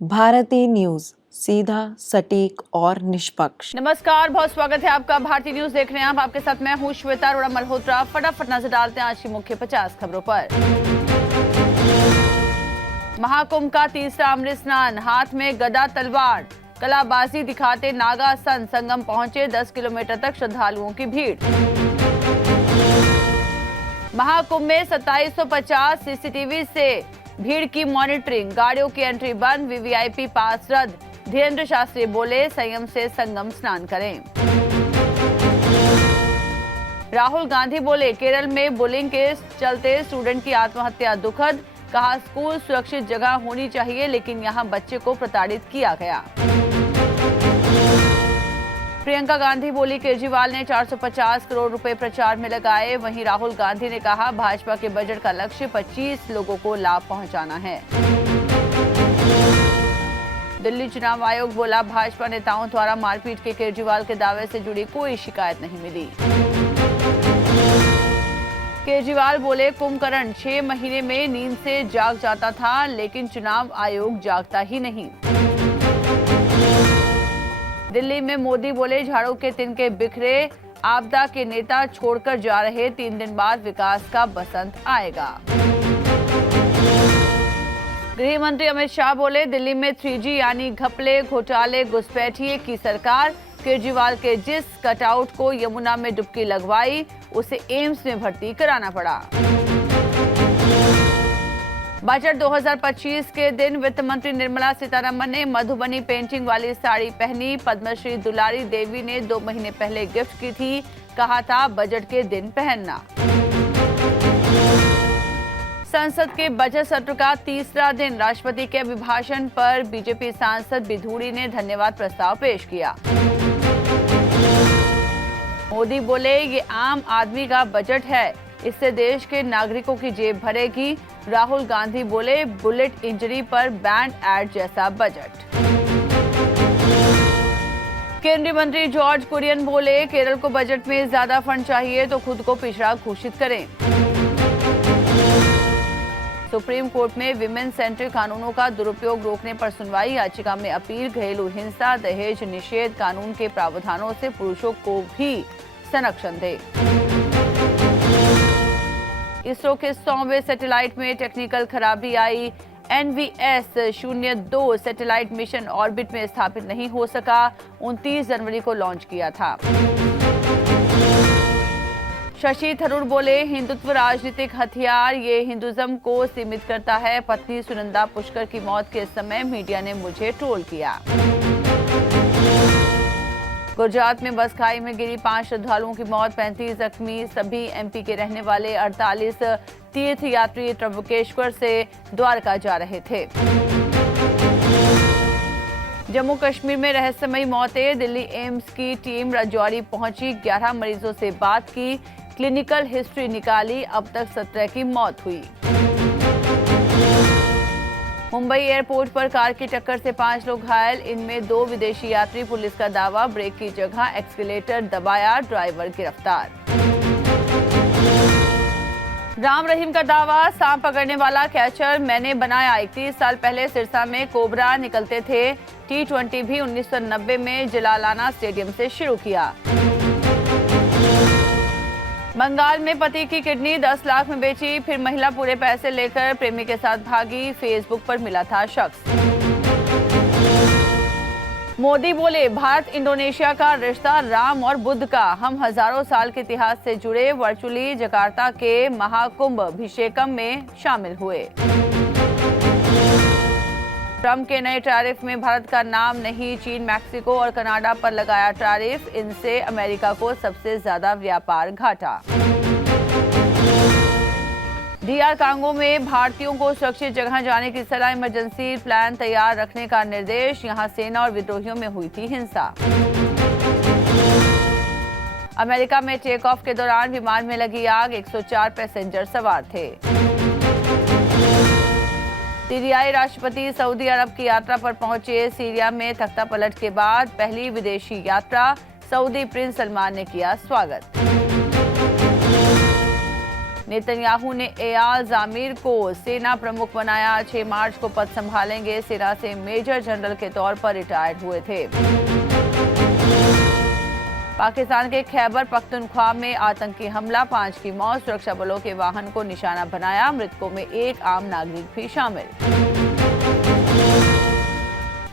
Bharti news, सीधा, सटीक और निष्पक्ष। नमस्कार, बहुत स्वागत है आपका। भारतीय न्यूज देख रहे हैं आप। आपके साथ मैं हूं श्वेता अरोड़ा मल्होत्रा। फटाफट नजर डालते हैं आज की मुख्य 50 खबरों पर। महाकुंभ का तीसरा अमृत स्नान, हाथ में गदा तलवार, कलाबाजी दिखाते नागा संत संगम पहुंचे। 10 किलोमीटर तक श्रद्धालुओं की भीड़। महाकुंभ में 2750 सीसीटीवी से भीड़ की मॉनिटरिंग, गाड़ियों की एंट्री बंद, वीवीआईपी पास रद्द। धीरेन्द्र शास्त्री बोले, संयम से संगम स्नान करें। राहुल गांधी बोले, केरल में बुलिंग के चलते स्टूडेंट की आत्महत्या दुखद, कहा स्कूल सुरक्षित जगह होनी चाहिए लेकिन यहां बच्चे को प्रताड़ित किया गया। प्रियंका गांधी बोली, केजरीवाल ने 450 करोड़ रुपए प्रचार में लगाए। वहीं राहुल गांधी ने कहा, भाजपा के बजट का लक्ष्य 25 लोगों को लाभ पहुंचाना है। दिल्ली चुनाव आयोग बोला, भाजपा नेताओं द्वारा मारपीट के केजरीवाल के दावे से जुड़ी कोई शिकायत नहीं मिली। केजरीवाल बोले, कुंभकर्ण 6 महीने में नींद से जाग जाता था लेकिन चुनाव आयोग जागता ही नहीं। दिल्ली में मोदी बोले, झाड़ू के तिनके बिखरे, आपदा के नेता छोड़कर जा रहे, 3 दिन बाद विकास का बसंत आएगा। गृह मंत्री अमित शाह बोले, दिल्ली में 3G यानी घपले, घोटाले, घुसपैठिए की सरकार। केजरीवाल के जिस कटआउट को यमुना में डुबकी लगवाई उसे एम्स में भर्ती कराना पड़ा। बजट 2025 के दिन वित्त मंत्री निर्मला सीतारमण ने मधुबनी पेंटिंग वाली साड़ी पहनी। पद्मश्री दुलारी देवी ने 2 महीने पहले गिफ्ट की थी, कहा था बजट के दिन पहनना। संसद के बजट सत्र का तीसरा दिन, राष्ट्रपति के अभिभाषण पर बीजेपी सांसद बिधूड़ी ने धन्यवाद प्रस्ताव पेश किया। मोदी बोले, ये आम आदमी का बजट है, इससे देश के नागरिकों की जेब भरेगी। राहुल गांधी बोले, बुलेट इंजरी पर बैंड एड जैसा बजट। केंद्रीय मंत्री जॉर्ज कुरियन बोले, केरल को बजट में ज्यादा फंड चाहिए तो खुद को पिछड़ा घोषित करें। सुप्रीम कोर्ट में विमेन सेंट्रिक कानूनों का दुरुपयोग रोकने पर सुनवाई, याचिका में अपील। घरेलू हिंसा, दहेज निषेध कानून के प्रावधानों से पुरुषों को भी संरक्षण दे। इसरो के 100वें सैटेलाइट में टेक्निकल खराबी आई। NVS-02 सैटेलाइट मिशन ऑर्बिट में स्थापित नहीं हो सका। 29 जनवरी को लॉन्च किया था। शशि थरूर बोले, हिंदुत्व राजनीतिक हथियार, ये हिंदुज्म को सीमित करता है। पत्नी सुनंदा पुष्कर की मौत के समय मीडिया ने मुझे ट्रोल किया। गुजरात में बस खाई में गिरी, 5 श्रद्धालुओं की मौत, 35 जख्मी, सभी MP के रहने वाले। 48 तीर्थ यात्री त्र्यंबकेश्वर से द्वारका जा रहे थे। जम्मू कश्मीर में रहस्यमयी मौतें, दिल्ली एम्स की टीम राजौरी पहुंची, 11 मरीजों से बात की, क्लिनिकल हिस्ट्री निकाली, अब तक 17 की मौत हुई। मुंबई एयरपोर्ट पर कार की टक्कर से 5 लोग घायल, इनमें 2 विदेशी यात्री। पुलिस का दावा, ब्रेक की जगह एक्सीलेटर दबाया, ड्राइवर गिरफ्तार। राम रहीम का दावा, सांप पकड़ने वाला कैचर मैंने बनाया। 31 साल पहले सिरसा में कोबरा निकलते थे। T20 भी 1990 में जलालाना स्टेडियम से शुरू किया। बंगाल में पति की किडनी 10 लाख में बेची, फिर महिला पूरे पैसे लेकर प्रेमी के साथ भागी। फेसबुक पर मिला था शख्स। मोदी बोले, भारत इंडोनेशिया का रिश्ता राम और बुद्ध का, हम हजारों साल के इतिहास से जुड़े। वर्चुअली जकार्ता के महाकुंभ अभिषेकम में शामिल हुए। ट्रंप के नए टैरिफ में भारत का नाम नहीं, चीन, मैक्सिको और कनाडा पर लगाया टैरिफ, इनसे अमेरिका को सबसे ज्यादा व्यापार घाटा। DR कांगो में भारतीयों को सुरक्षित जगह जाने की सलाह, इमरजेंसी प्लान तैयार रखने का निर्देश, यहां सेना और विद्रोहियों में हुई थी हिंसा। अमेरिका में टेक ऑफ के दौरान विमान में लगी आग, 104 पैसेंजर सवार थे। सीरियाई राष्ट्रपति सऊदी अरब की यात्रा पर पहुंचे, सीरिया में तख्ता पलट के बाद पहली विदेशी यात्रा, सऊदी प्रिंस सलमान ने किया स्वागत। नेतन्याहू ने एयाल जामिर को सेना प्रमुख बनाया। 6 मार्च को पद संभालेंगे। सेना से मेजर जनरल के तौर पर रिटायर्ड हुए थे। पाकिस्तान के खैबर पख्तूनख्वा में आतंकी हमला, 5 की मौत। सुरक्षा बलों के वाहन को निशाना बनाया। मृतकों में एक आम नागरिक भी शामिल।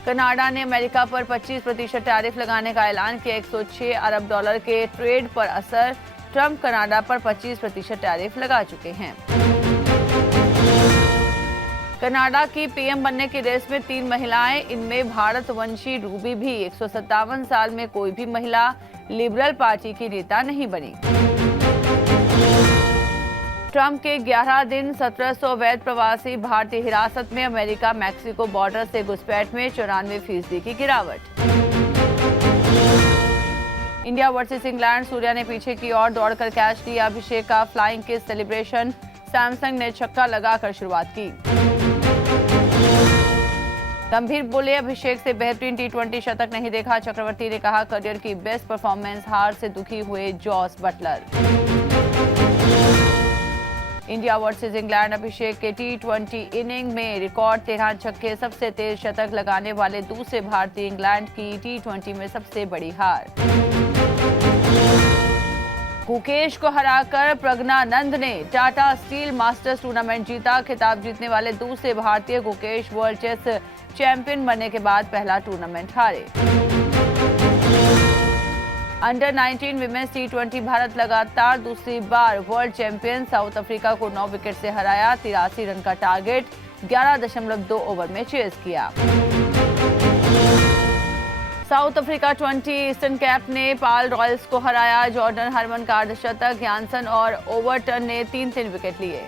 कनाडा ने अमेरिका पर 25% टैरिफ लगाने का ऐलान किया। 106 अरब डॉलर के ट्रेड पर असर। ट्रंप कनाडा पर 25% टैरिफ लगा चुके हैं। कनाडा की पीएम बनने की रेस में 3 महिलाएं, इनमें भारतवंशी रूबी भी। 157 साल में कोई भी महिला लिबरल पार्टी की नेता नहीं बनी। ट्रंप के 11 दिन 1700 अवैध प्रवासी भारतीय हिरासत में। अमेरिका मैक्सिको बॉर्डर से घुसपैठ में 94% की गिरावट। इंडिया वर्सेस इंग्लैंड, सूर्या ने पीछे की ओर दौड़कर कैच लिया। अभिषेक का फ्लाइंग किस सेलिब्रेशन। सैमसंग ने छक्का लगाकर शुरुआत की। गंभीर बोले, अभिषेक से बेहतरीन T20 शतक नहीं देखा। चक्रवर्ती ने कहा करियर की बेस्ट परफॉर्मेंस। हार से दुखी हुए Jos Buttler. India versus England, Abhishek के T20 इनिंग में रिकॉर्ड 13 छक्के। सबसे तेज शतक लगाने वाले दूसरे भारतीय। इंग्लैंड की T20 में सबसे बड़ी हार। गुकेश को हराकर प्रज्ञानंद ने टाटा स्टील मास्टर्स टूर्नामेंट जीता। खिताब जीतने वाले दूसरे भारतीय। गुकेश वर्ल्ड चेस चैंपियन बनने के बाद पहला टूर्नामेंट हारे। अंडर 19 विमेंस T20 भारत लगातार दूसरी बार वर्ल्ड चैंपियन। साउथ अफ्रीका को 9 विकेट से हराया। 83 रन का टारगेट 11.2 ओवर में चेज किया। साउथ अफ्रीका 20 ईस्टर्न कैप ने पाल रॉयल्स को हराया। जॉर्डन हरमन का अर्धशतक। यानसन और ओवरटन ने 3-3 विकेट लिए।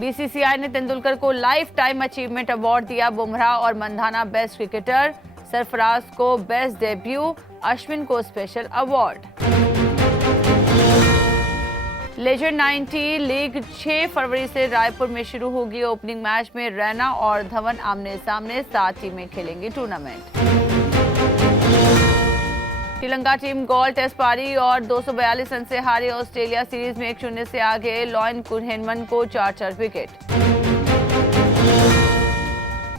बीसीसीआई ने तेंदुलकर को लाइफ टाइम अचीवमेंट अवार्ड दिया। बुमराह और मंधाना बेस्ट क्रिकेटर। सरफराज को बेस्ट डेब्यू। अश्विन को स्पेशल अवार्ड। लेजेंड 90 लीग 6 फरवरी से रायपुर में शुरू होगी। ओपनिंग मैच में रैना और धवन आमने सामने। 7 टीमें खेलेंगी टूर्नामेंट। श्रीलंका टीम गोल टेस्ट पारी और 242 रन से हारी। ऑस्ट्रेलिया सीरीज में 1-0 से आगे। लॉयन कुनहेनमन को 4-4 विकेट।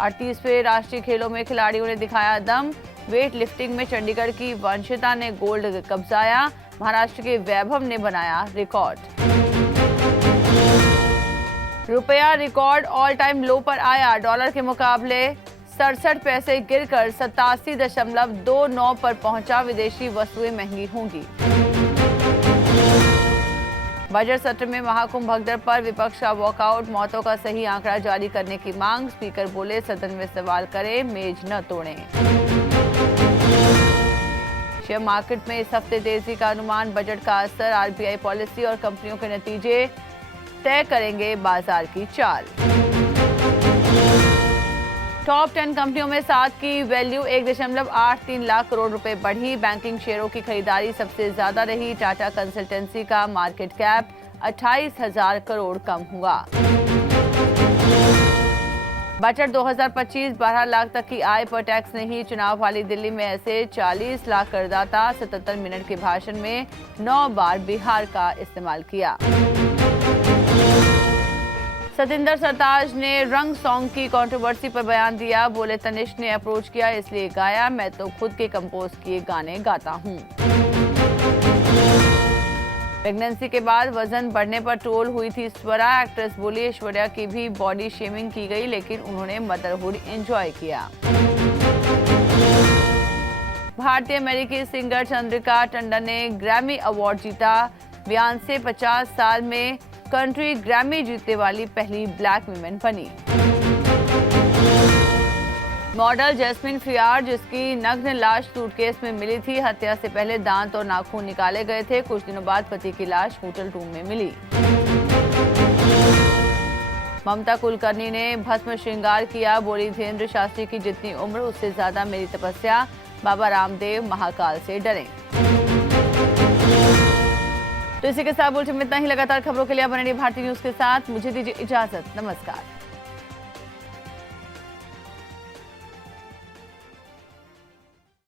38वें राष्ट्रीय खेलों में खिलाड़ियों ने दिखाया दम। वेट लिफ्टिंग में चंडीगढ़ की वंशिता ने गोल्ड कब्जाया। महाराष्ट्र के वैभव ने बनाया रिकॉर्ड। रुपया रिकॉर्ड ऑल टाइम लो पर आया। डॉलर के मुकाबले 67 पैसे गिरकर 87.29 पर पहुंचा। विदेशी वस्तुएं महंगी होंगी। बजट सत्र में महाकुंभ भगदड़ पर विपक्ष का वॉकआउट। मौतों का सही आंकड़ा जारी करने की मांग। स्पीकर बोले सदन में सवाल करें, मेज न तोड़ें। शेयर मार्केट में इस हफ्ते तेजी का अनुमान। बजट का असर, आरबीआई पॉलिसी और कंपनियों के नतीजे तय करेंगे बाजार की चाल। टॉप 10 कंपनियों में 7 की वैल्यू 1.83 लाख करोड़ रुपए बढ़ी। बैंकिंग शेयरों की खरीदारी सबसे ज्यादा रही। टाटा कंसल्टेंसी का मार्केट कैप 28,000 करोड़ कम हुआ। बजट 2025 12 लाख तक की आय पर टैक्स नहीं। चुनाव वाली दिल्ली में ऐसे 40 लाख करदाता। 77 मिनट के भाषण में 9 बार बिहार का इस्तेमाल किया। सतिंदर सरताज ने रंग सॉन्ग की कंट्रोवर्सी पर बयान दिया। बोले तनिष्क ने अप्रोच किया इसलिए गाया। मैं तो खुद के कंपोज किए गाने गाता हूँ। प्रेगनेंसी के बाद वजन बढ़ने पर ट्रोल हुई थी स्वरा। एक्ट्रेस बोली ऐश्वर्या की भी बॉडी शेमिंग की गई लेकिन उन्होंने मदरहुड एंजॉय किया। भारतीय अमेरिकी सिंगर चंद्रिका टंडन ने ग्रैमी अवार्ड जीता। बियॉन्से 50 साल में कंट्री ग्रैमी जीतने वाली पहली ब्लैक वुमेन बनी। मॉडल जैस्मिन फियार, जिसकी नग्न लाश सूटकेस में मिली थी, हत्या से पहले दांत और नाखून निकाले गए थे। कुछ दिनों बाद पति की लाश होटल रूम में मिली। ममता कुलकर्णी ने भस्म श्रृंगार किया। बोली धीरेन्द्र शास्त्री की जितनी उम्र उससे ज्यादा मेरी तपस्या। बाबा रामदेव महाकाल से डरे। तो इसी के साथ बुलेटिन में इतना ही। लगातार खबरों के लिए बने रहिए भारतीय न्यूज के साथ। मुझे दीजिए इजाजत। नमस्कार।